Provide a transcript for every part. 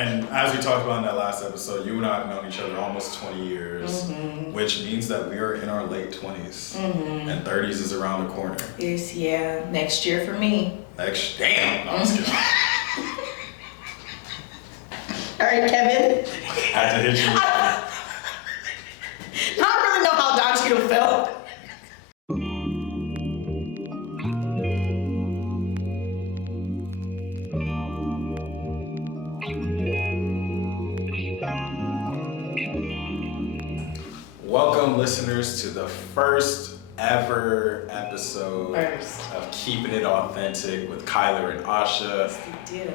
And as we talked about in that last episode, you and I have known each other almost 20 years, which means that we are in our late 20s, and 30s is around the corner. Yes, yeah. Next year for me. Damn! No, I'm just kidding. All right, Kevin. Had to hit you. I don't really know how Don Cheadle felt. Welcome, listeners, to the first ever episode of Keeping It Authentic with Kyler and Asha.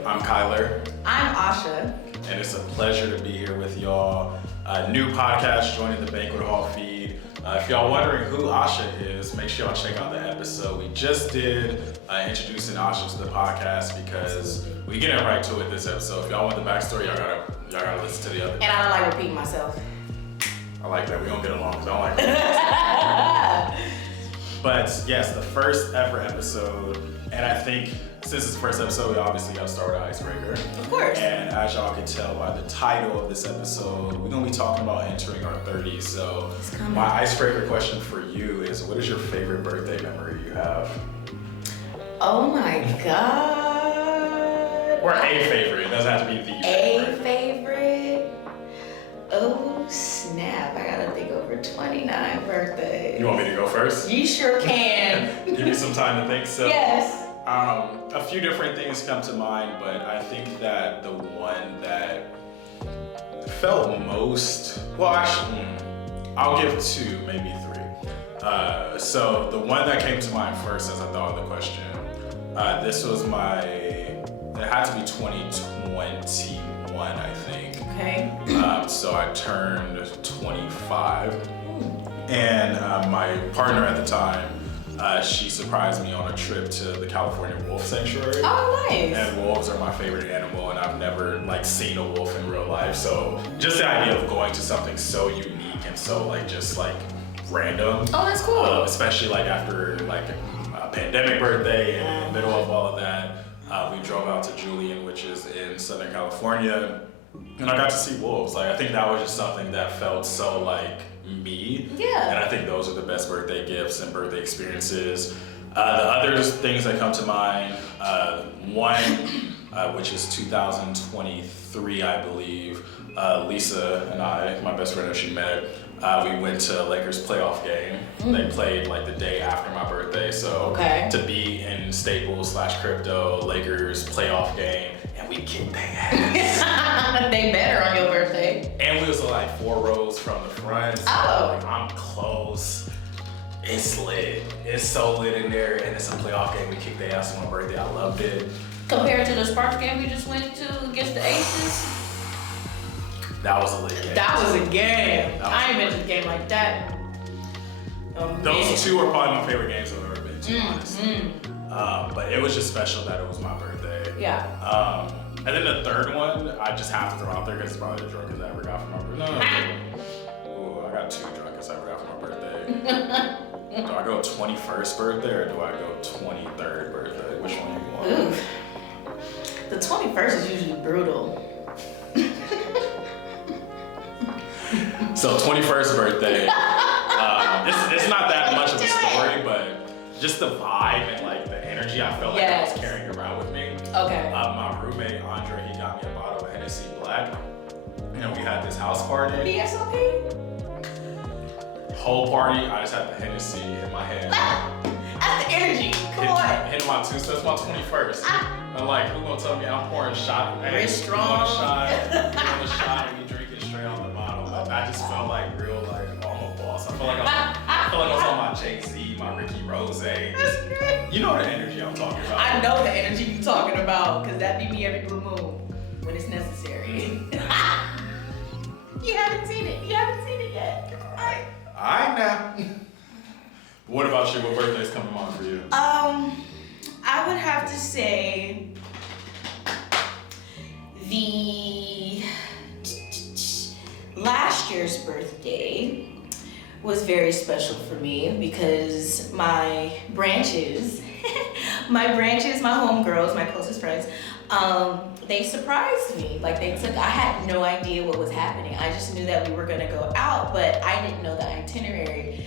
I'm Kyler. I'm Asha. And it's a pleasure to be here with y'all. A new podcast joining the Banquet Hall Feed. If y'all wondering who Asha is, make sure y'all check out the episode we just did introducing Asha to the podcast, because we get right to it this episode. If y'all want the backstory, y'all gotta listen to the other. And I don't like repeating myself. I like that. We don't get along because I don't like that. But yes, the first ever episode. And I think since it's the first episode, we obviously got to start with an icebreaker. Of course. And as y'all can tell by the title of this episode, we're going to be talking about entering our 30s. So my icebreaker question for you is, what is your favorite birthday memory you have? Oh my God. Or a favorite. It doesn't have to be the favorite. A favorite? Oh snap, I gotta think over 29 birthdays. You want me to go first? You sure can. Give me some time to think. So, yes. A few different things come to mind, but I think that the one that felt most, well actually, I'll give two, maybe three. So the one that came to mind first as I thought of the question, this was it had to be 2021, I think. Okay. So I turned 25, and my partner at the time, she surprised me on a trip to the California Wolf Sanctuary. Oh, nice. And wolves are my favorite animal, and I've never seen a wolf in real life. So just the idea of going to something so unique and so just random. Oh, that's cool. Especially after a pandemic birthday, and in the middle of all of that, we drove out to Julian, which is in Southern California. And I got to see wolves. I think that was just something that felt so me. Yeah. And I think those are the best birthday gifts and birthday experiences. The other things that come to mind, one, which is 2023, I believe, Lisa and I, my best friend that she met, we went to a Lakers playoff game. They played the day after my birthday. So to be in Staples/Crypto Lakers playoff game, and we kicked their ass. They better on your birthday. And we was 4 rows from the front. So I'm close. It's lit. It's so lit in there, and it's a playoff game. We kicked their ass on my birthday. I loved it. Compared to the Sparks game we just went to against the Aces. That was a lit game. That was a game. I ain't been to a game like that. Those two are probably my favorite games I've ever been to, honestly. But it was just special that it was my birthday. Yeah. And then the third one, I just have to throw out there because it's probably the drunkest I ever got for my birthday. No. Ooh, I got 2 drunkest I ever got for my birthday. Do I go 21st birthday or do I go 23rd birthday? Which one do you want? Ooh. The 21st is usually brutal. So 21st birthday, it's not that much of a story, but just the vibe and the energy I felt I was carrying around with me. Okay. My roommate Andre, he got me a bottle of Hennessy Black, and we had this house party. BSOP? Whole party, I just had the Hennessy in my hand. That's the energy. Come on. Hitting my tooth. So it's my 21st. I'm who gonna tell me I'm pouring a shot? Very strong. You want a shot, and you drink it straight on the bottle. I just felt real, I'm a boss. I feel like I was on my Jay-Z, my Ricky Rose. You know the energy I'm talking about. I know the energy you're talking about, because that be me every blue moon when it's necessary. You haven't seen it yet. Alright now. What about you? What birthday's coming on for you? I would have to say the last year's birthday was very special for me because my branches, my homegirls, my closest friends, they surprised me. Like I had no idea what was happening. I just knew that we were gonna go out, but I didn't know the itinerary.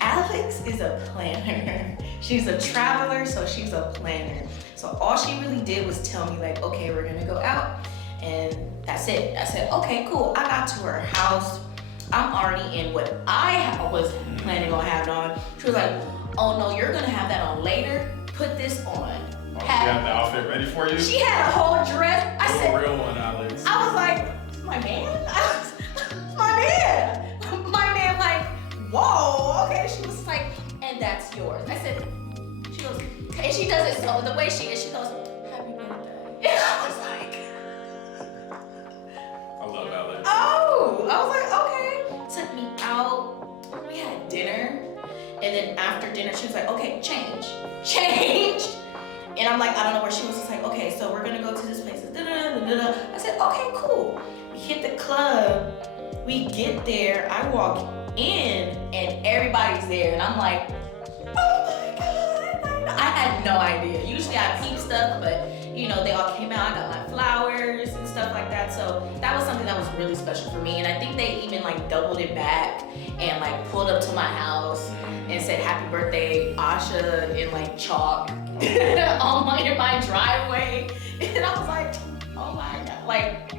Alex is a planner. She's a traveler, so she's a planner. So all she really did was tell me like, okay, we're gonna go out, and that's it. I said, okay, cool. I got to her house. I'm already in what I was planning on having on. She was like, oh no, you're gonna have that on later. Put this on. Oh, she had the outfit ready for you? She had a whole dress. I said, a real one, Alex. I was like, my man? My man. My man like, whoa, okay. She was like, and that's yours. I said, she goes, and she does it so, the way she is, she goes, happy birthday. And I was like, I love Alex. oh, I was like, okay. Took me out, we had dinner, and then after dinner, she was like, okay, change. And I'm like, I don't know where she was. Just like, okay, so we're gonna go to this place. I said, okay, cool. We hit the club. We get there. I walk in, and everybody's there, and I'm like, oh my god! I had no idea. Usually I peep stuff, but you know, they all came out. I got my flowers and stuff like that. So that was something that was really special for me. And I think they even like doubled it back and like pulled up to my house and said happy birthday, Asha, in like chalk in my driveway. And I was like, oh my god, like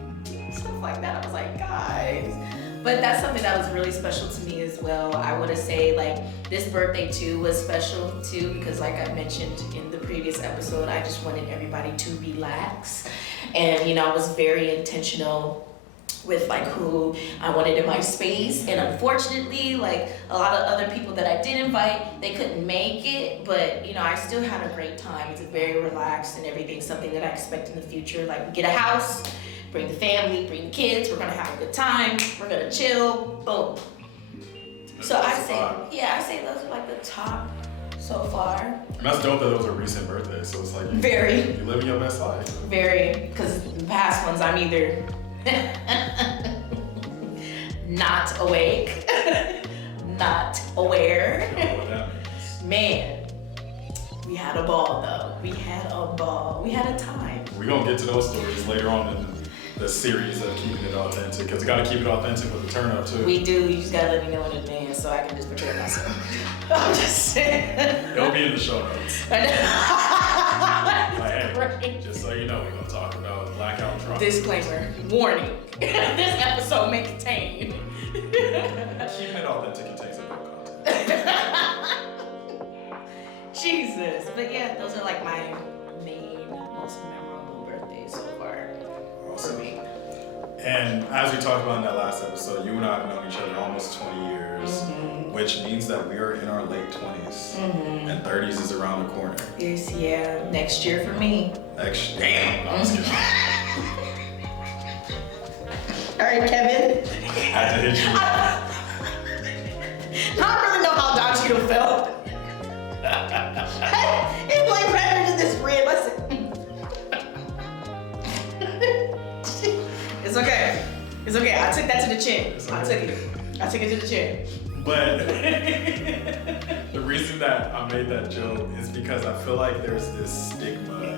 stuff like that. I was like, guys. But that's something that was really special to me as well. I would say like this birthday too was special too, because like I mentioned in the previous episode, I just wanted everybody to relax. And you know, I was very intentional with like who I wanted in my space. And unfortunately, like a lot of other people that I did invite, they couldn't make it, but you know, I still had a great time. It's very relaxed and everything, something that I expect in the future. Like we get a house, bring the family, bring the kids, we're gonna have a good time, we're gonna chill, boom. So I say those are like the top so far. And that's dope that those are recent birthdays, so it's like you living your best life. Very, because the past ones I'm either not awake, not aware. I don't know what that means. Man, we had a ball though. We had a time. We're gonna get to those stories later on in the series of keeping it authentic, because we gotta keep it authentic with the turn up too. We do, you just gotta let me know in advance so I can just prepare myself. I'm just saying. It'll be in the show notes. Like, hey, right. just so you know, we're gonna talk about blackout drunk. Disclaimer, warning, this episode may contain. Keeping it authentic contains adult content. Jesus, but yeah, those are like my main, most memorable birthdays so far. Awesome. For me. And as we talked about in that last episode, you and I have known each other almost 20 years, which means that we are in our late 20s, and 30s is around the corner. Yes, yeah, next year for me. Damn, I was kidding. All right, Kevin. I had to hit you. I don't really know how Don felt. It's like right into this rib. I said, It's okay. It's okay. I took that to the chin. I took it to the chin. But the reason that I made that joke is because I feel like there's this stigma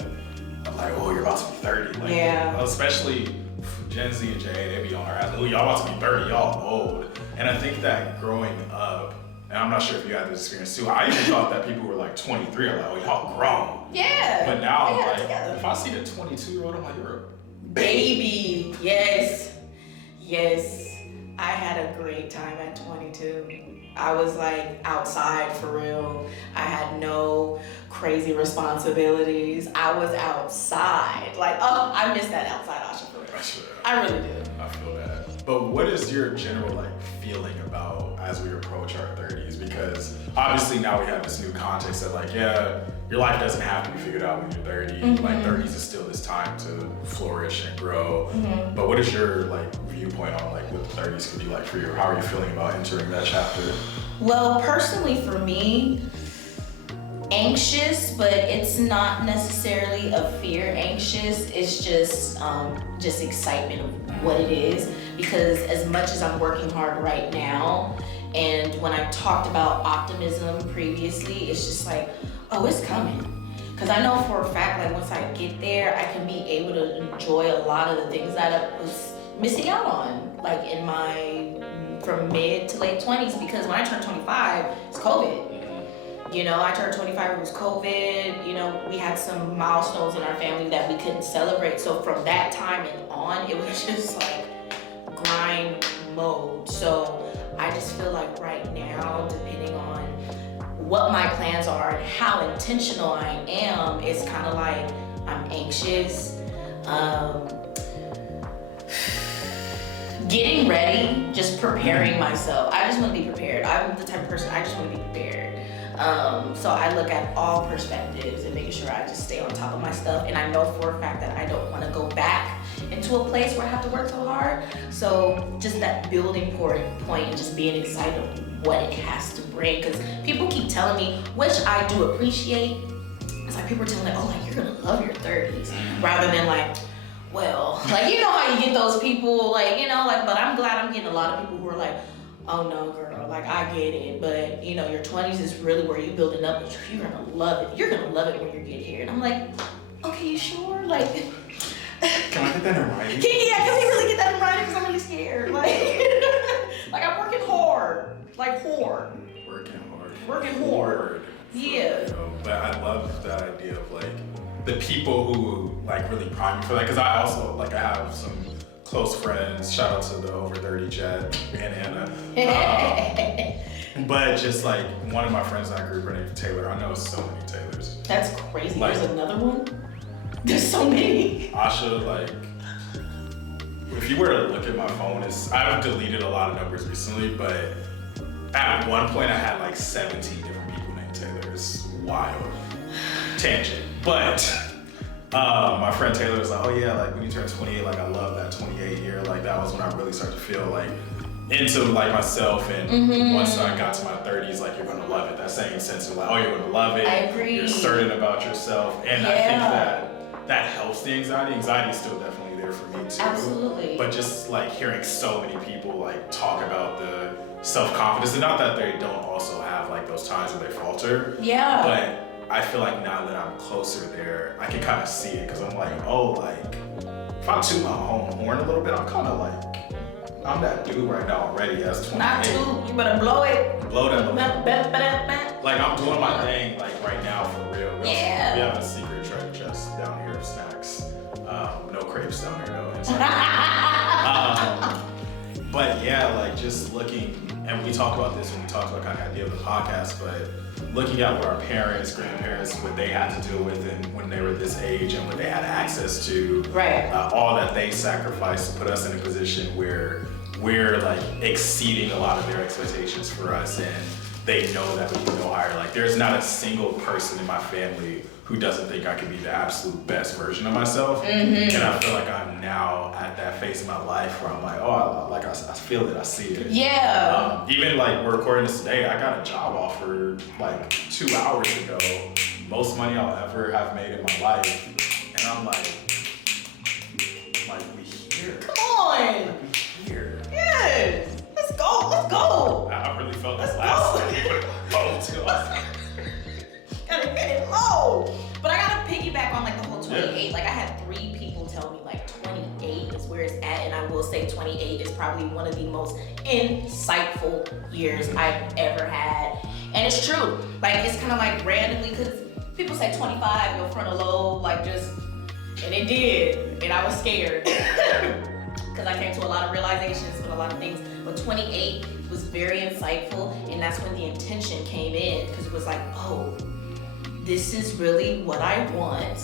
of like, oh, you're about to be 30. Like, yeah. Especially Gen Z and JA, they be on our ass. Oh, y'all about to be 30, y'all old. And I think that growing up, and I'm not sure if you had this experience too, I even thought that people were like 23, I'm like, oh, y'all grown. Yeah. But now I'm like, if I see the 22-year-old, I'm like, you're a baby. Yes. I had a great time at 22. I was like outside for real. I had no crazy responsibilities. I was outside. Like, oh, I miss that outside Asha for real. I really do. I feel that. But what is your general like feeling about as we approach our 30s? Because obviously now we have this new context that like, yeah, your life doesn't have to be figured out when you're 30. Like 30s is still this time to flourish and grow. But what is your like viewpoint on like what the 30s could be like for you? How are you feeling about entering that chapter? Well, personally for me, anxious, but it's not necessarily a fear anxious. It's just excitement of what it is. Because as much as I'm working hard right now, and when I talked about optimism previously, it's just like, oh, it's coming. Because I know for a fact, like once I get there, I can be able to enjoy a lot of the things that I was missing out on, like in my from mid to late 20s. Because when I turned 25, it's COVID. You know, I turned 25, it was COVID. You know, we had some milestones in our family that we couldn't celebrate. So from that time and on, it was just like grind mode. So I just feel like right now, depending on what my plans are and how intentional I am, it's kind of like I'm anxious. Getting ready, just preparing myself. I just want to be prepared. I'm the type of person, I just want to be prepared. So I look at all perspectives and making sure I just stay on top of my stuff. And I know for a fact that I don't want to go back into a place where I have to work so hard. So just that building point and just being excited of what it has to bring. Because people keep telling me, which I do appreciate. It's like people are telling me, oh, like you're gonna love your 30s, rather than like, well, like you know how you get those people, like you know, like. But I'm glad I'm getting a lot of people who are like, oh no, girl, like I get it, but you know, your 20s is really where you're building up. But you're gonna love it. You're gonna love it when you get here. And I'm like, okay, you sure? Like, can I get that in writing? Can we really get that in writing? Because I'm really scared. Like I'm working hard, like hard. Working hard. Yeah. But I love that idea of like the people who like really prime me for that. Because I also like I have some close friends. Shout out to the over 30 Jet and Anna. But just like one of my friends in that group, her name's Taylor. I know so many Taylors. That's crazy. Like, there's another one. There's so many. Asha, like, if you were to look at my phone, I've deleted a lot of numbers recently, but at one point I had like 17 different people named Taylor. It's wild. Tangent. But my friend Taylor was like, oh yeah, like when you turn 28, like I love that 28 year. Like that was when I really started to feel like into like myself. And once I got to my 30s, like you're gonna love it. That same sense of like, oh, you're gonna love it. I agree. You're certain about yourself. And I think that helps the anxiety. Anxiety is still definitely there for me too. Absolutely. But just like hearing so many people like talk about the self-confidence, and not that they don't also have like those times where they falter. Yeah. But I feel like now that I'm closer there, I can kind of see it because I'm like, oh, like if I toot my own horn a little bit, I'm kind of like, I'm that dude right now already as 28. Not too. You better blow it. Blow that little. Ba-ba-ba-ba. Like I'm doing my thing like right now for real. We have a secret treasure chest down here of snacks. No crepes down here though. But yeah, like just looking, and we talked about this when we talked about kind of the idea of the podcast, but looking at what our parents, grandparents, what they had to deal with and when they were this age and what they had access to, right. All that they sacrificed to put us in a position where we're like exceeding a lot of their expectations for us, and they know that we can go higher. Like there's not a single person in my family who doesn't think I can be the absolute best version of myself. And I feel like I'm now at that phase in my life where I'm like, oh, I feel it, I see it. Yeah. Even like we're recording this today, I got a job offer like 2 hours ago. Most money I'll ever have made in my life. And I'm like we here. Come on. Like, we here. Yes. Let's go. I really felt this Let's last go. time. Gotta hit it low. But I gotta piggyback on like the whole 28. Like I had 3 people tell me like 28 is where it's at, and I will say 28 is probably one of the most insightful years I've ever had. And it's true. Like it's kind of like randomly, because people say 25, you'll front a low, like just, and it did. And I was scared. Because I came to a lot of realizations with a lot of things. But 28 was very insightful, and that's when the intention came in, because it was like, oh, this is really what I want.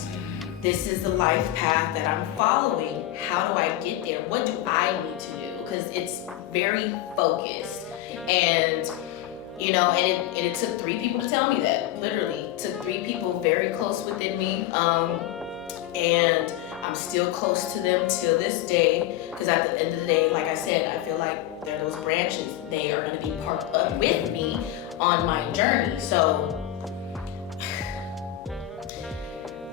This is the life path that I'm following. How do I get there? What do I need to do? Because it's very focused. And, you know, and it took 3 people to tell me that, literally. It took 3 people very close within me. And I'm still close to them till this day. Because at the end of the day, like I said, I feel like they're those branches. They are gonna be part up with me on my journey. So,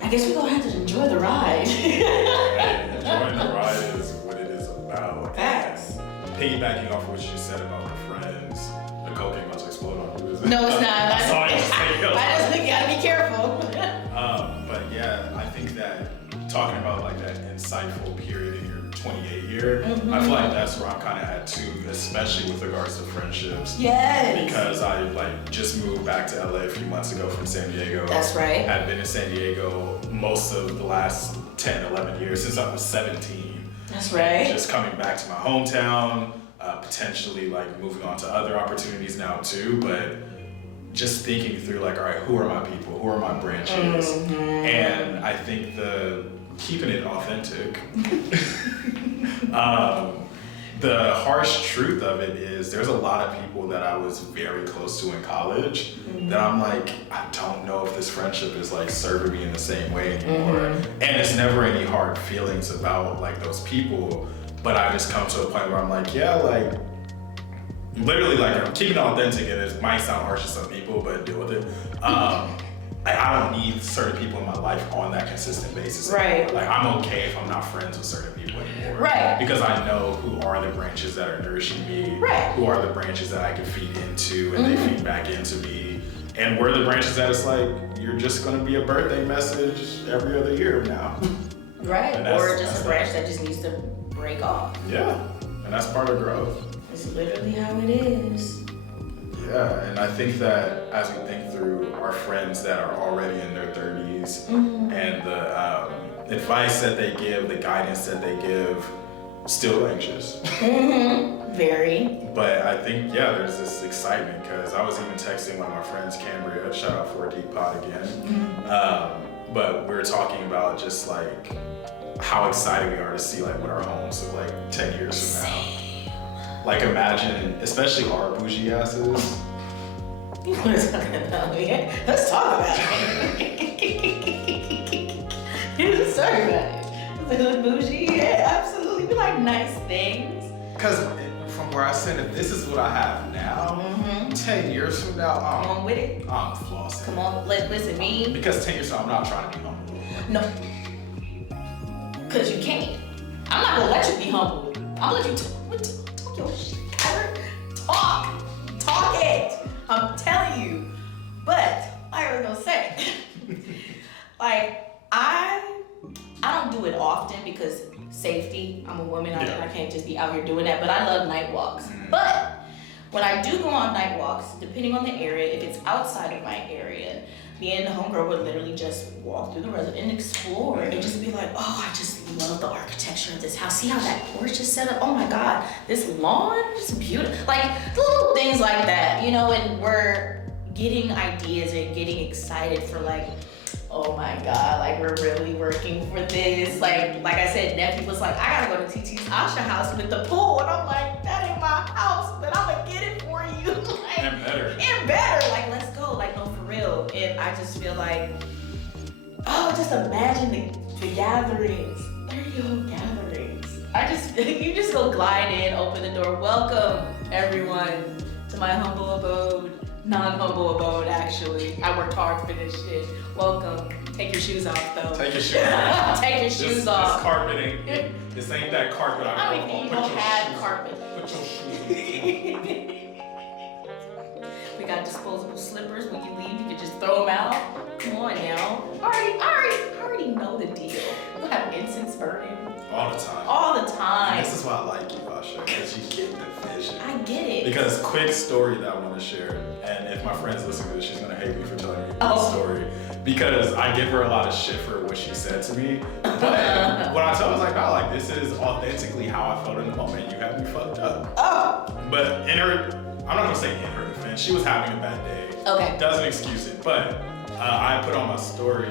I guess we're gonna have to enjoy the ride. Enjoying the ride is what it is about. Facts. Piggybacking off of what you said about the friends, the coke ain't about to explode on you, is it? No, it's not. I saw you say, I just think you gotta be careful. talking about like that insightful period in your 28 year, I feel like that's where I'm kind of at too, especially with regards to friendships. Yes. Because I like just moved back to LA a few months ago from San Diego. That's right. I've been in San Diego most of the last 10, 11 years since I was 17. That's right. Just coming back to my hometown, potentially like moving on to other opportunities now too, but just thinking through like, all right, who are my people? Who are my branches? And I think keeping it authentic, the harsh truth of it is there's a lot of people that I was very close to in college that I'm like, I don't know if this friendship is like serving me in the same way anymore. And it's never any hard feelings about like those people, but I just come to a point where I'm like, yeah, like literally like I'm keeping it authentic, and it might sound harsh to some people, but deal with it. I don't need certain people in my life on that consistent basis anymore. Like I'm okay if I'm not friends with certain people anymore. Because I know who are the branches that are nourishing me. Who are the branches that I can feed into and they feed back into me. And where are the branches that it's like, you're just gonna be a birthday message every other year now. Or just a branch that just needs to break off. Yeah, and that's part of growth. It's literally how it is. Yeah, and I think that as we think through our friends that are already in their 30s and the advice that they give, the guidance that they give, still anxious. Very. But I think, yeah, there's this excitement because I was even texting one of my friends, Cambria, shout out for a deep pod again. But we were talking about just like how excited we are to see like what our homes look like 10 years from now. Like imagine, especially our bougie asses. You want to talk about it? Let's talk about it. Let's talk about it. Is it bougie? Yeah, absolutely. We like nice things. Because from where I sit, if this is what I have now, 10 years from now, Come on with it. I'm flossing. Come on, listen, me. Because 10 years from now, I'm not trying to be humble. No. Because you can't. I'm not going to let you be humble. I'm going to let you talk your shit, Kyler. Talk it. I'm telling you. But, like I was going to say, like, I don't do it often because safety. I'm a woman. I can't just be out here doing that. But I love night walks. But when I do go on night walks, depending on the area, if it's outside of my area, me and the homegirl would literally just walk through the residence and explore and just be like, oh, I just love the architecture of this house. See how that porch is set up? Oh my God, this lawn is beautiful. Like little things like that, you know, and we're getting ideas and getting excited for like, oh my God, like we're really working for this. Like I said, nephew was like, I gotta go to 30's Asha house with the pool. And I'm like, that ain't my house, but I'm gonna get it for you. Like, And better. And better, like let's go, like no, for real. And I just feel like, oh, just imagine the gatherings, 30 gatherings. You just go glide in, open the door. Welcome everyone to my humble abode. Non-humble abode, actually. I worked hard for this shit. Welcome. Take your shoes off, though. Take your shoes off. Take your shoes off. This carpet ain't, this ain't that carpet I don't even have carpet. Put your shoes We got disposable slippers. When you leave, you can just throw them out. Come on now. I already know the deal. We're gonna have incense burning. all the time. All the time. And this is why I like you, Asha, because you get the vision. I get it. Because quick story that I want to share, and if my friend's listening to this, she's gonna hate me for telling you this story. Because I give her a lot of shit for what she said to me. But when I tell her, I was like, no, like this is authentically how I felt in the moment. You had me fucked up. But in her, I'm not gonna say in her defense, she was having a bad day. Okay. Doesn't excuse it. But I put on my story,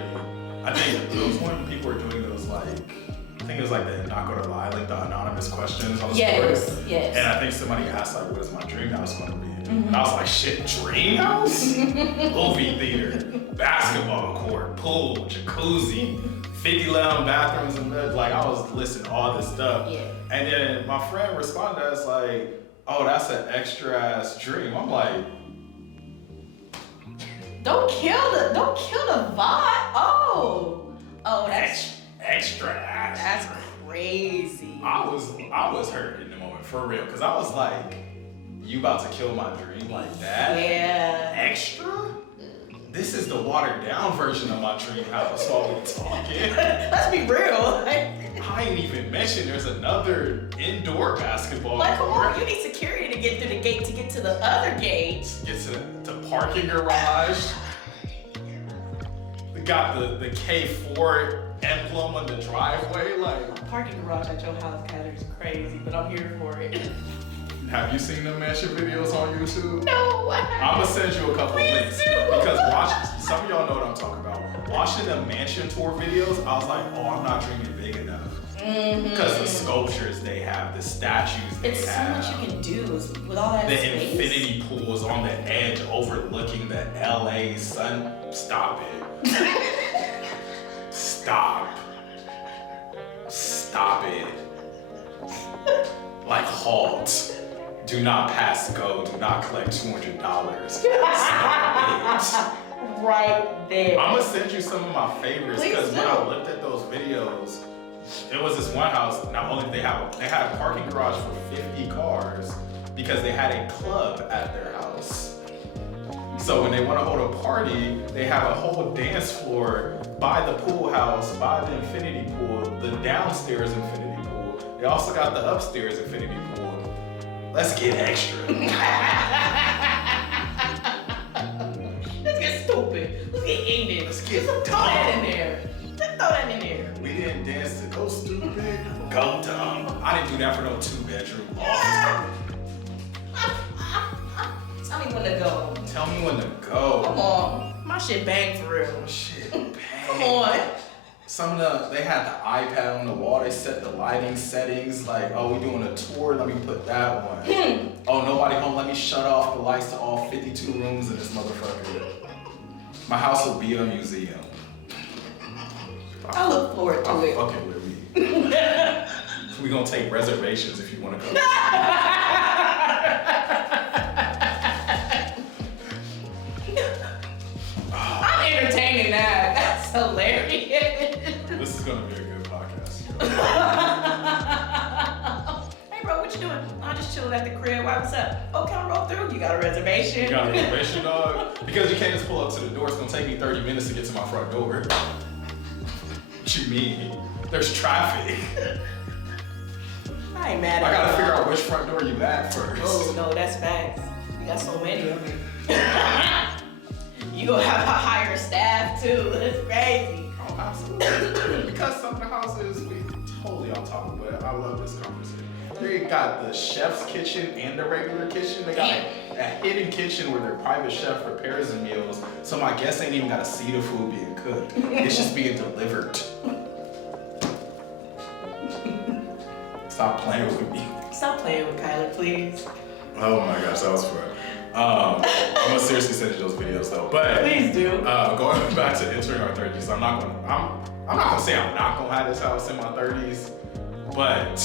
I think it was when people were doing those like, I think it was like the not gonna lie, like the anonymous questions on the story. Yes. And I think somebody asked like, what is my dream house gonna be? And I was like, shit, dream house? Movie theater, basketball court, pool, jacuzzi, 50-11 bathrooms and beds. Like I was listing all this stuff. Yeah. And then my friend responded as like, oh, that's an extra ass dream. I'm like, Don't kill the vibe. Oh, that's extra ass. That's crazy. I was hurt in the moment for real, cause I was like, you about to kill my dream like that? Yeah. Extra? this is the watered down version of my dream house while we're talking. Let's be real. I ain't even mentioned there's another indoor basketball Like, come court. on, you need security to get through the gate to get to the other gate. Get to the parking garage. We got the K4 emblem on the driveway. Like, Parking garage at your house, Kyler, is crazy, but I'm here for it. have you seen the mansion videos on YouTube? No, I haven't. I'm gonna send you a couple Please links do. because some of y'all know what I'm talking about. Watching the mansion tour videos, I was like, oh, I'm not dreaming big enough. Because the sculptures they have, the statues they It's so have, much you can do with all that the space. infinity pools on the edge overlooking the LA sun. Stop it. Stop it. Like, halt. Do not pass go. Do not collect $200. Stop it. Right there. I'm gonna send you some of my favorites Please because when do. I looked at those videos, it was this one house. Not only they had a parking garage for 50 cars because they had a club at their house. So when they want to hold a party, they have a whole dance floor by the pool house, by the infinity pool, the downstairs infinity pool. They also got the upstairs infinity pool. Let's get extra. Let's get stupid. Let's get ignorant. Let's get Throw that in there. Just throw that in there. We didn't dance to go stupid, go dumb. I didn't do that for no 2-bedroom. Tell me when to go. Tell me when to go. Come on. My shit bang for real. Shit, Come on. Some of they had the iPad on the wall. They set the lighting settings. Like, oh, we doing a tour. Let me put that one. Oh, nobody home. Let me shut off the lights to all 52 rooms in this motherfucker. My house will be a museum. I look forward to I'm it. fucking with me. We gonna take reservations if you wanna come. I'm entertaining that. That's hilarious. This is gonna be a good podcast. Hey bro, what you doing? I'm just chilling at the crib. What's up? Oh, can I roll through? You got a reservation? You got a reservation, dog? Because you can't just pull up to the door. It's gonna take me 30 minutes to get to my front door. What you mean? There's traffic. I ain't mad at I gotta you. figure out which front door you at first. Oh no, that's facts. We got so many of them. You gonna have a higher staff too. That's crazy. Oh, absolutely. Because some of the houses, we totally on topic, but I love this conversation. They got the chef's kitchen and the regular kitchen. They got a hidden kitchen where their private chef prepares the meals, so my guests ain't even gotta see the food being cooked. It's just being delivered. Stop playing with me. Stop playing with Kyler, please. Oh my gosh, that was fun. I'm gonna seriously send you those videos though. But Please do. going back to entering our 30s, I'm not gonna say I'm not gonna have this house in my 30s, but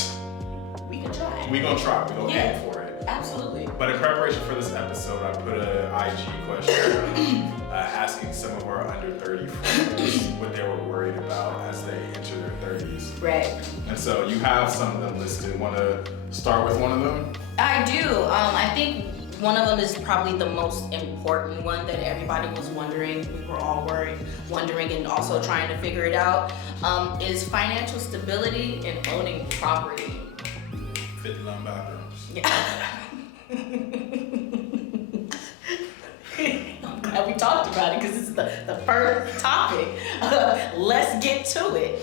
We can try. we gonna try. We gonna aim for it. Absolutely. But in preparation for this episode, I put an IG question asking some of our under 30 friends what they were worried about as they enter their 30s. Right. And so you have some of them listed. Want to start with one of them? I do. I think one of them is probably the most important one that everybody was wondering. We were all wondering and also trying to figure it out. Is financial stability and owning property. 59 bathrooms. Yeah. I'm glad we talked about it because this is the first topic. Let's get to it.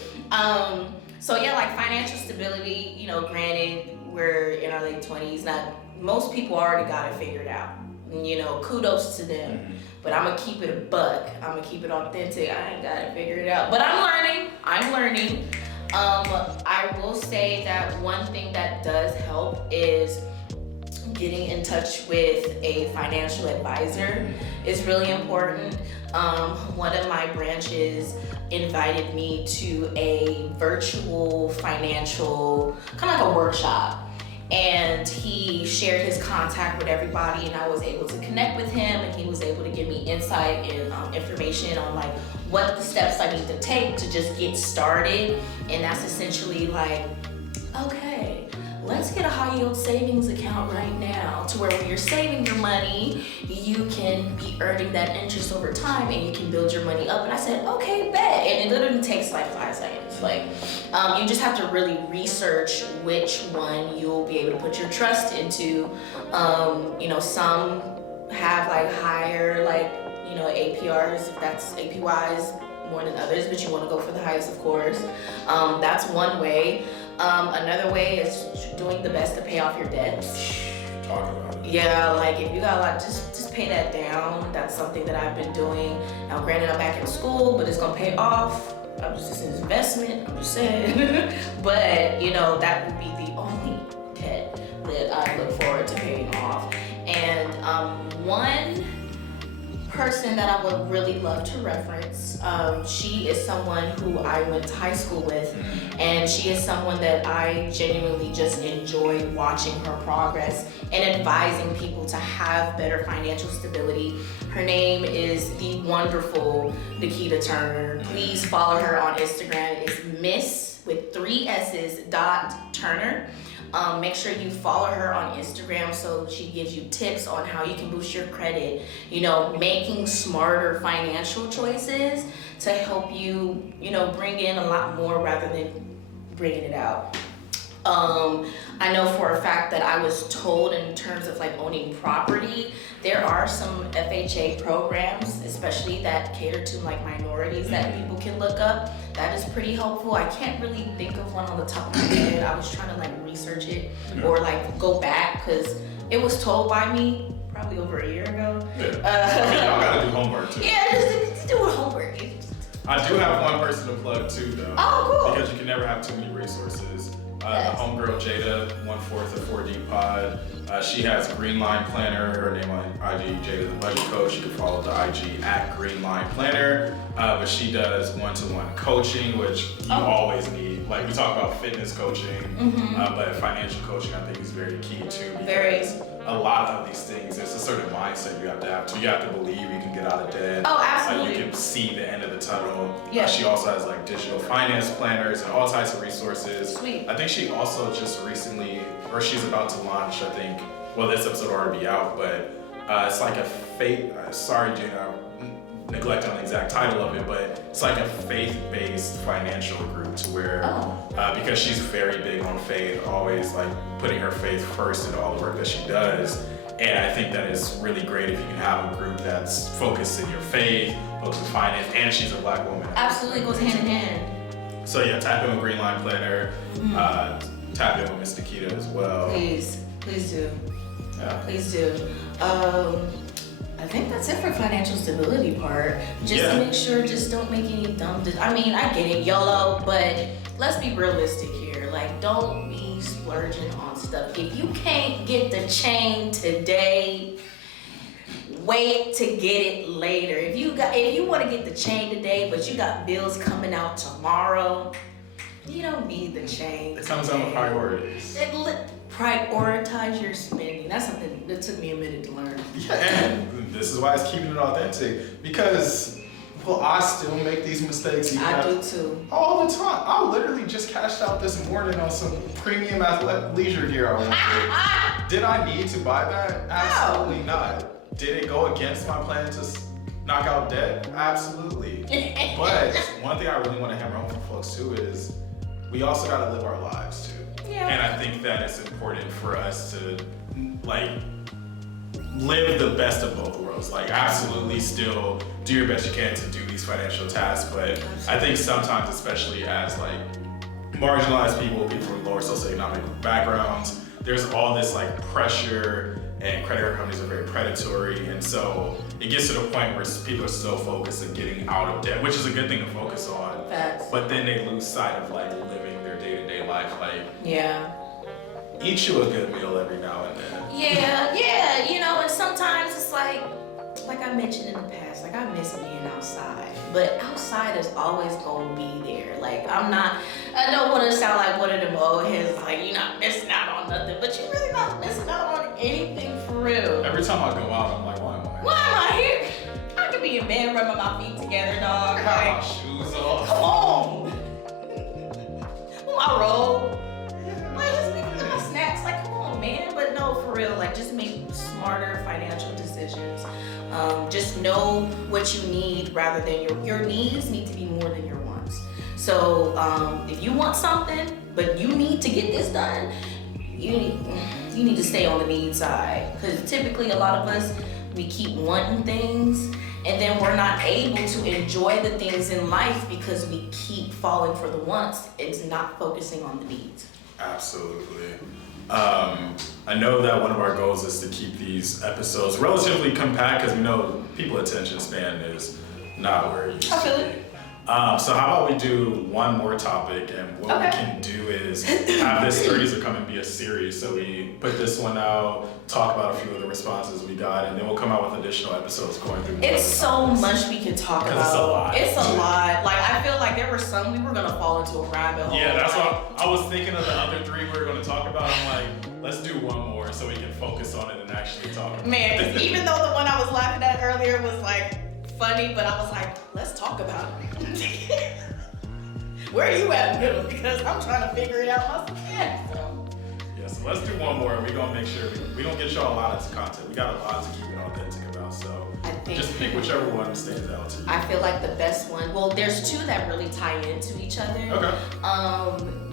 So yeah, like financial stability, granted, we're in our late 20s. Most people already got it figured out. Kudos to them. But I'm gonna keep it a buck. I'm gonna keep it authentic. I ain't got it figured out. But I'm learning. I will say that one thing that does help is getting in touch with a financial advisor is really important. One of my branches invited me to a virtual financial, kind of like a workshop. And he shared his contact with everybody, and I was able to connect with him, and he was able to give me insight and information on like what the steps I need to take to just get started. And that's essentially like, okay, let's get a high yield savings account right now to where when you're saving your money, you can be earning that interest over time and you can build your money up. And I said, okay, bet. And it literally takes like 5 seconds. Like, you just have to really research which one you'll be able to put your trust into. Some have like higher, like, APRs, if that's APYs more than others, but you want to go for the highest, of course. That's one way. Another way is doing the best to pay off your debts. Talk about it. Yeah, like if you got a lot, just pay that down. That's something that I've been doing. Now, granted, I'm back in school, but it's gonna pay off. I'm just an investment. I'm just saying. But that would be the only debt that I look forward to paying off. And one person that I would really love to reference, she is someone who I went to high school with, and she is someone that I genuinely just enjoy watching her progress and advising people to have better financial stability. Her name is the wonderful Nikita Turner. Please follow her on Instagram. It's Miss with 3 S's .Turner. Make sure you follow her on Instagram so she gives you tips on how you can boost your credit, making smarter financial choices to help you, bring in a lot more rather than bringing it out. I know for a fact that I was told in terms of like owning property, there are some FHA programs, especially that cater to like minorities that people can look up. That is pretty helpful. I can't really think of one on the top of my head. I was trying to like research it or like go back because it was told by me probably over a year ago. Yeah. Y'all gotta do homework too. Yeah, just do homework. I do have one person to plug too though. Oh, cool. Because you can never have too many resources. The homegirl Jada, 1/4 of 4D Pod. She has Greenline Planner. Her name on IG, Jada the Budget Coach. You can follow the IG at Greenline Planner. But she does one-to-one coaching, which you always need. Like we talk about fitness coaching, but financial coaching I think is very key too. Because a lot of these things, it's a certain mindset you have to have too. You have to believe you can get out of debt. Oh, absolutely. You can see the end of the tunnel. Yeah. She also has like digital finance planners and all types of resources. Sweet. I think she also just recently, or she's about to launch, I think, well, this episode will already be out, but it's like a faith, sorry Jana, I'm neglecting on the exact title of it, but it's like a faith-based financial group to where, because she's very big on faith, always like putting her faith first in all the work that she does. And I think that is really great if you can have a group that's focused in your faith, focused in finance, and she's a Black woman. Absolutely goes hand in hand. So yeah, tap in with Greenline Planner, tap in with Miss Nikita as well. Please do. Yeah. Please do. I think that's it for financial stability part. Just make sure, just don't make any dumb I get it, YOLO, but let's be realistic here. Like, don't be splurging on stuff. If you can't get the chain today, wait to get it later. If you want to get the chain today, but you got bills coming out tomorrow, you don't need the chain. It comes down to priorities. Prioritize your spending. That's something that took me a minute to learn. Yeah, and this is why it's keeping it authentic. Because, well, I still make these mistakes. I do too. All the time. I literally just cashed out this morning on some premium athletic leisure gear I wanted. Did I need to buy that? Absolutely not. Did it go against my plan to knock out debt? Absolutely. But one thing I really want to hammer home for folks too is we also got to live our lives too. Yeah. And I think that it's important for us to like live the best of both worlds. Like absolutely still do your best you can to do these financial tasks, but I think sometimes, especially as like marginalized people from lower socioeconomic backgrounds, there's all this like pressure, and credit card companies are very predatory, and so it gets to the point where people are so focused on getting out of debt, which is a good thing to focus on. Facts. But then they lose sight of like living their day-to-day life. Like, eat you a good meal every now and then. Yeah, and sometimes it's like I mentioned in the past, like I miss being outside, but outside is always gonna be there. Like I don't want to sound like one of them old heads, like you're not missing out on nothing, but you're really not missing out on anything for real. Every time I go out, I'm like, why am I? Why am I here? I could be in bed rubbing my feet together, dog. I got my shoes off. Come on. My robe. Like, just make my snack like just make smarter financial decisions. Just know what you need rather than your needs need to be more than your wants. So if you want something, but you need to get this done, you need to stay on the need side. Because typically a lot of us, we keep wanting things and then we're not able to enjoy the things in life because we keep falling for the wants. It's not focusing on the needs. Absolutely. I know that one of our goals is to keep these episodes relatively compact because we know people's attention span is not where it used to be. So how about we do one more topic, and what we can do is have this 30's will come and be a series. So we put this one out, talk about a few of the responses we got, and then we'll come out with additional episodes going through. It's so much we can talk about. It's a lot. It's a lot. Like I feel like there were some we were gonna fall into a rabbit hole. Yeah, that's what I was thinking of the other three we were gonna talk about. I'm like, let's do one more so we can focus on it and actually talk about it. Man, because even though the one I was laughing at earlier was like funny, but I was like, let's talk about it. Where are you at, Middle? Because I'm trying to figure it out myself. Yeah, so let's do one more, and we're gonna make sure we don't get y'all a lot of content. We got a lot to keep it authentic about, so just pick whichever one stands out to you. I feel like the best one, well, there's two that really tie into each other. Okay.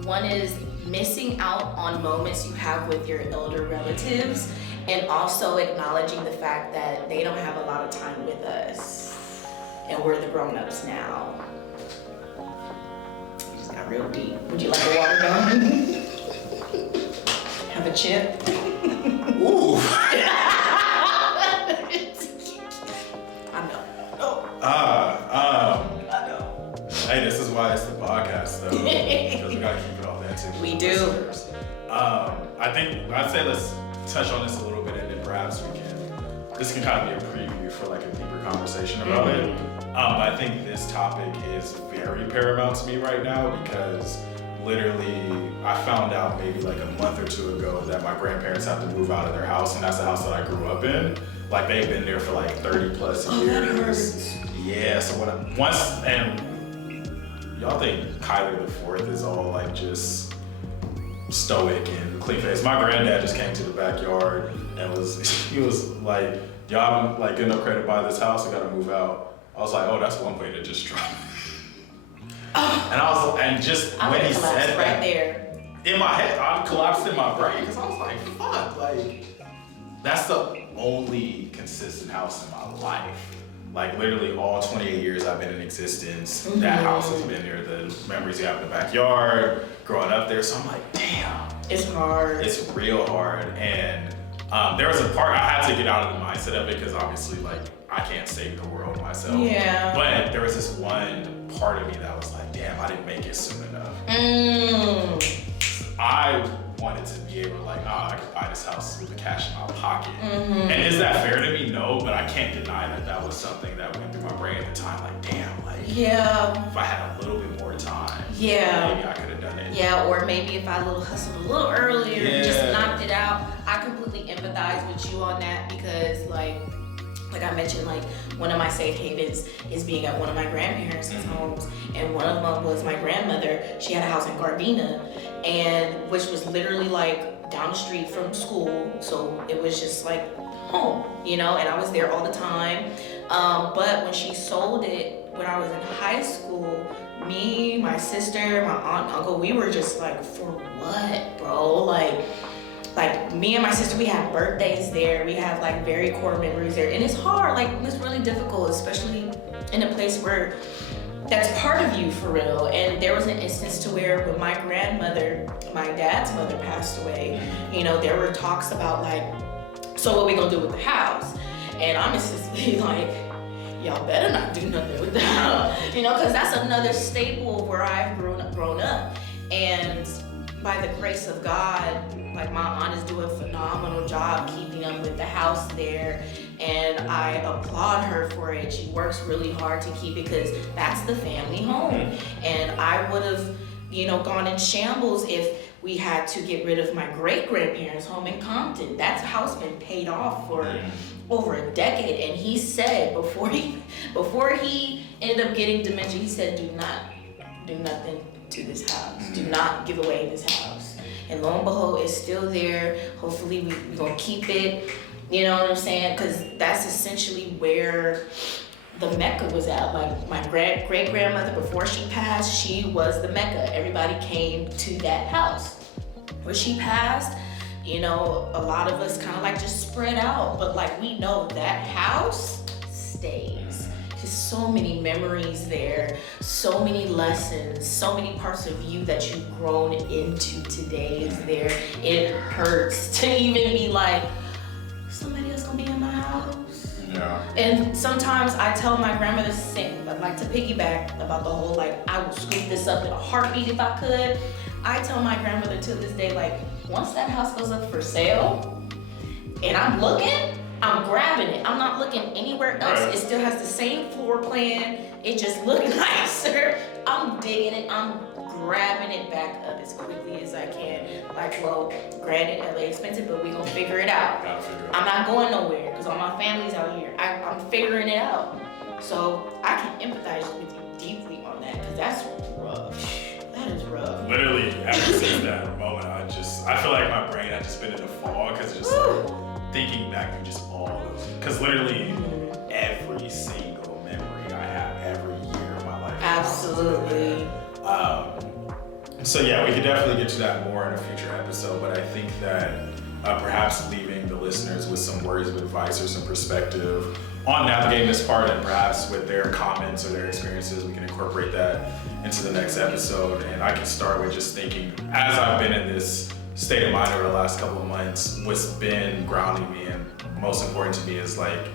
One is missing out on moments you have with your elder relatives, and also acknowledging the fact that they don't have a lot of time with us. And we're the grown-ups now. You just got real deep. Would you like a water gun? Have a chip? Ooh. I know. I know. Hey, this is why it's the podcast, though, because we gotta keep it authentic. We do. I'd say let's touch on this a little bit, and then perhaps this can kind of be a preview for like a deeper conversation about it. I think this topic is very paramount to me right now because literally I found out maybe like a month or two ago that my grandparents have to move out of their house, and that's the house that I grew up in. Like they've been there for like 30 plus years. That hurts. Yeah, so and y'all think Kyler the Fourth is all like just stoic and clean face. My granddad just came to the backyard and he was like, y'all haven't like getting enough credit to buy this house, I gotta move out. I was like, oh, that's one way to just drop. And just when he said that, there. in my head, I collapsed in my brain because I was like, fuck, like that's the only consistent house in my life. Like literally all 28 years I've been in existence, that house has been there. The memories you have in the backyard, growing up there. So I'm like, damn. It's hard. It's real hard. And there was a part I had to get out of the mindset of it because obviously like I can't save the world myself. Yeah. But there was this one part of me that was like, damn, I didn't make it soon enough. I wanted to be able to like, I could buy this house with the cash in my pocket. And is that fair to me? No, but I can't deny that that was something that went through my brain at the time. Like, damn, like, if I had a little bit more time, maybe I could have done it. Yeah, or maybe if I hustled a little earlier and just knocked it out. I completely empathize with you on that because like I mentioned, like one of my safe havens is being at one of my grandparents' homes, and one of them was my grandmother. She had a house in Gardena, and which was literally like down the street from school, so it was just like home, and I was there all the time. But when she sold it, when I was in high school, me, my sister, my aunt, and uncle, we were just like, for what, bro? Like me and my sister, we have birthdays there. We have like very core memories there. And it's hard, like it's really difficult, especially in a place where that's part of you for real. And there was an instance to where when my grandmother, my dad's mother passed away, there were talks about like, so what we gonna do with the house? And I'm just like, y'all better not do nothing with the house. Cause that's another staple of where I've grown up. And by the grace of God, like my aunt is doing a phenomenal job keeping up with the house there, and I applaud her for it. She works really hard to keep it because that's the family home. And I would have, gone in shambles if we had to get rid of my great-grandparents' home in Compton. That house been paid off for over a decade, and he said before he ended up getting dementia, he said, do not do nothing to this house. Do not give away this house. and lo and behold, it's still there. Hopefully we're gonna keep it, you know what I'm saying? Because that's essentially where the Mecca was at. Like my great grandmother, before she passed, she was the Mecca. Everybody came to that house. When she passed, you know, a lot of us kind of like just spread out, but like we know that house stays. There's so many memories there, so many lessons, so many parts of you that you've grown into today is there. It hurts to even be like, somebody else gonna be in my house. Yeah. And sometimes I tell my grandmother the same, like to piggyback about the whole like, I would scoop this up in a heartbeat if I could. I tell my grandmother to this day, like, once that house goes up for sale and I'm looking, I'm grabbing it. I'm not looking anywhere else. Right. It still has the same floor plan. It just looks nicer. I'm digging it. I'm grabbing it back up as quickly as I can. Like, well, granted, LA expensive, but we gonna figure it out. Gotta figure it out. I'm not going nowhere because all my family's out here. I'm figuring it out. So I can empathize with you deeply on that because that's rough. That is rough. Literally, ever since that moment, I feel like my brain had just been in a fog because just like thinking back to just all those. Because literally, every single memory I have every year of my life. Absolutely. So yeah, we could definitely get to that more in a future episode, but I think that perhaps leaving the listeners with some words of advice or some perspective on navigating this part, and perhaps with their comments or their experiences, we can incorporate that into the next episode. And I can start with just thinking, as I've been in this state of mind over the last couple of months, what's been grounding me and most important to me is like,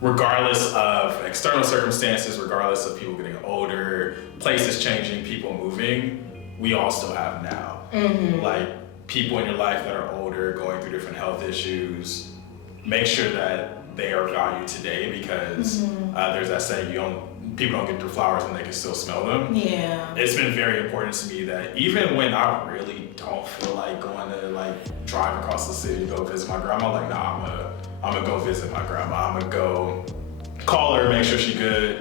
regardless of external circumstances, regardless of people getting older, places changing, people moving, we all still have now. Like people in your life that are older, going through different health issues, make sure that they are valued today because there's that saying, people don't get their flowers when they can still smell them. Yeah. It's been very important to me that even when I really don't feel like going to like drive across the city to go visit my grandma, like nah, I'm gonna go visit my grandma. I'm gonna go call her, make sure she's good.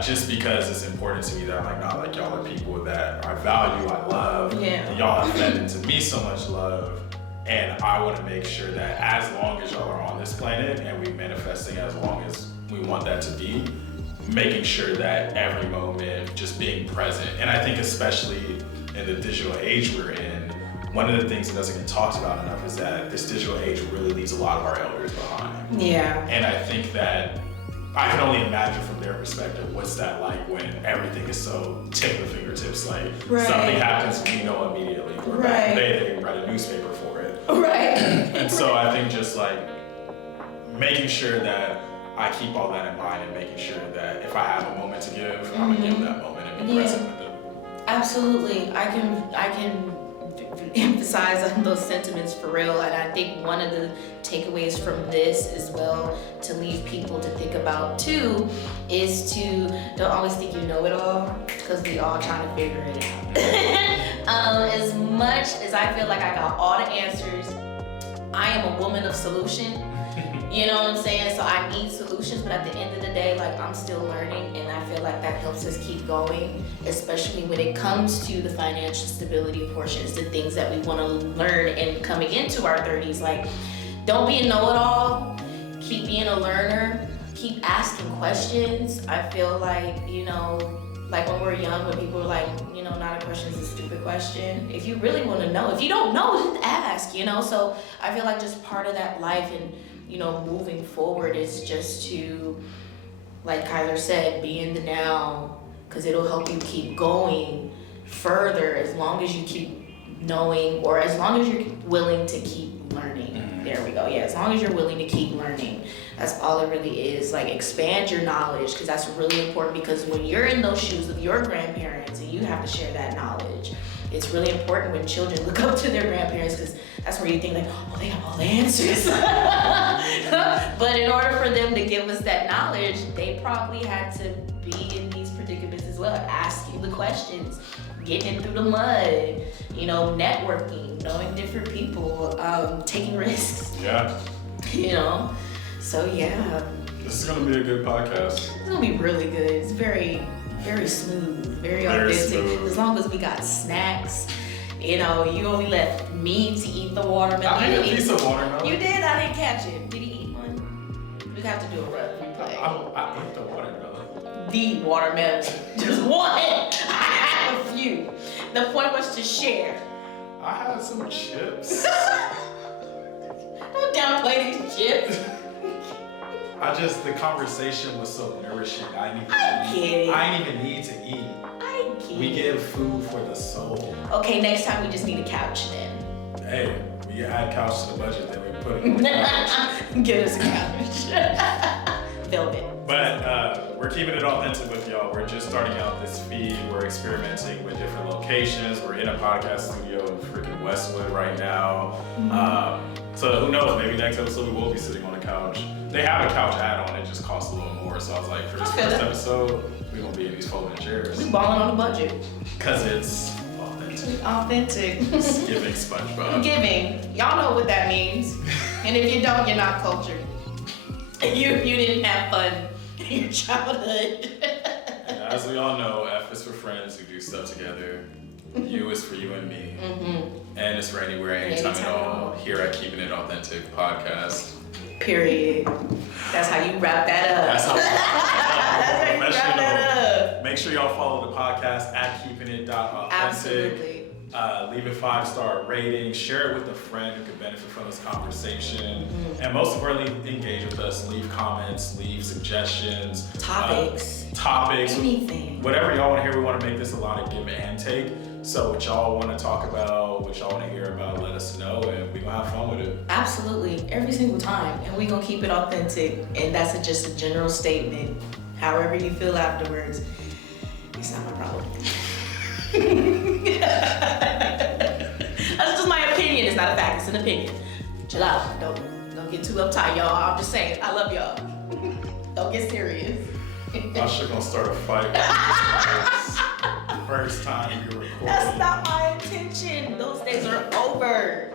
Just because it's important to me that I'm like, nah, like y'all are people that I value, I love. Yeah. Y'all have fed into me so much love. And I want to make sure that as long as y'all are on this planet and we manifesting as long as we want that to be, making sure that every moment just being present. And I think especially in the digital age we're in, one of the things that doesn't get talked about enough is that this digital age really leaves a lot of our elders behind. Yeah. And I think that I can only imagine from their perspective what's that like when everything is so tip of the fingertips. Like something happens, we know immediately. Or back in the day, they read a newspaper for it. Right. And so I think just like making sure that I keep all that in mind and making sure that if I have a moment to give, I'm gonna give that moment and be present with it. Absolutely. I can emphasize on those sentiments for real, and I think one of the takeaways from this as well to leave people to think about too is to don't always think you know it all, because we all trying to figure it out. As much as I feel like I got all the answers, I am a woman of solution. You know what I'm saying? So I need solutions, but at the end of the day, like I'm still learning, and I feel like that helps us keep going, especially when it comes to the financial stability portions, the things that we want to learn and coming into our 30s. Like, don't be a know-it-all, keep being a learner, keep asking questions. I feel like, you know, like when we're young, when people are like, you know, not a question is a stupid question. If you really want to know, if you don't know, just ask, you know? So I feel like just part of that life and, you know, moving forward is just to, like Kyler said, be in the now, because it'll help you keep going further as long as you keep knowing, or as long as you're willing to keep learning. There we go. Yeah, as long as you're willing to keep learning. That's all it really is. Like, expand your knowledge, because that's really important, because when you're in those shoes of your grandparents and you have to share that knowledge, it's really important when children look up to their grandparents, because that's where you think like, oh, they have all the answers. But in order for them to give us that knowledge, they probably had to be in these predicaments as well, asking the questions, getting in through the mud, you know, networking, knowing different people, taking risks. Yeah. You know, so yeah. This is gonna be a good podcast. It's gonna be really good. It's very, very smooth, very authentic. smooth. As long as we got snacks You know, you only left me to eat the watermelon. I ate a piece of watermelon. You did? I didn't catch it. Did he eat one? We have to do a replay. I ate the watermelon. The watermelon. Just one. I had a few. The point was to share. I had some chips. Don't downplay these chips. The conversation was so nourishing. I didn't even need to eat. I get it. We give food for the soul. Okay, next time we just need a couch then. Hey, we add couch to the budget, then we put it on the couch. Get us a couch. Velvet. But we're keeping it authentic with y'all. We're just starting out this feed. We're experimenting with different locations. We're in a podcast studio in freaking Westwood right now. So who knows? Maybe next episode we will be sitting on a couch. They have a couch add-on. It just costs a little more. So I was like, for this first episode, we're gonna be in these folding chairs. We balling on a budget. Cause it's authentic. Authentic. It's giving SpongeBob. Giving. Y'all know what that means. And if you don't, you're not cultured. You didn't have fun in your childhood. And as we all know, F is for friends who do stuff together. U is for you and me. N is for anywhere, anytime at all. Here at Keeping It Authentic podcast. Period. That's how you wrap that up. That's how you wrap that up. Make sure y'all follow the podcast at keepingit.authentic. Absolutely. Leave a 5-star rating. Share it with a friend who could benefit from this conversation. And most importantly, engage with us. Leave comments, leave suggestions. Topics. Anything. Whatever y'all want to hear. We want to make this a lot of give and take. So what y'all want to talk about, what y'all want to hear about, let us know, and we're going to have fun with it. Absolutely. Every single time. And we're going to keep it authentic. And that's just a general statement. However you feel afterwards, it's not my problem. That's just my opinion. It's not a fact. It's an opinion. Chill out. Don't get too uptight, y'all. I'm just saying. I love y'all. Don't get serious. I'm sure gonna start a fight. First time you record. That's not my intention. Those days are over.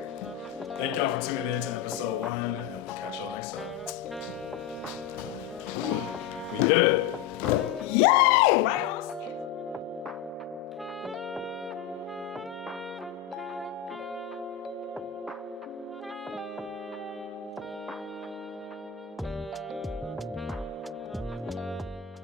Thank y'all for tuning in to episode 1, and we'll catch y'all next time. We did it. Yay! Right on.